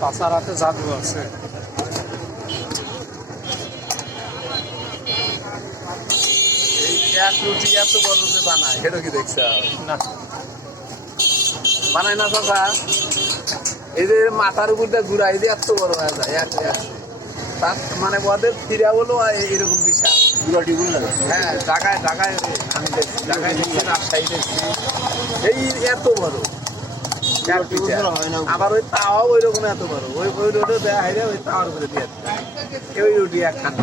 চাচার হাতে জাদু আছে। এক রুটি এত বড় যে বানায় সেটা কি দেখছ না, বানায় না চাচা? এই যে মাথার উপর দিয়ে ঘুরা এই যে এত বড় হয়ে যায় এক তার মানে ওদের ফিরা বলো এরকম বিশাল হ্যাঁ ঢাকায় ঢাকায় আমি দেখছি ঢাকায় দেখছি রাজশাহী দেখছি এই এত বড় এক পিঠা। আবার ওই তাওয়াও ওই রকম এত বড় ওই ওই রোডে দেয়া হয় ওই তাওয়ার উপরে দিয়ে ওই রুটি একখানা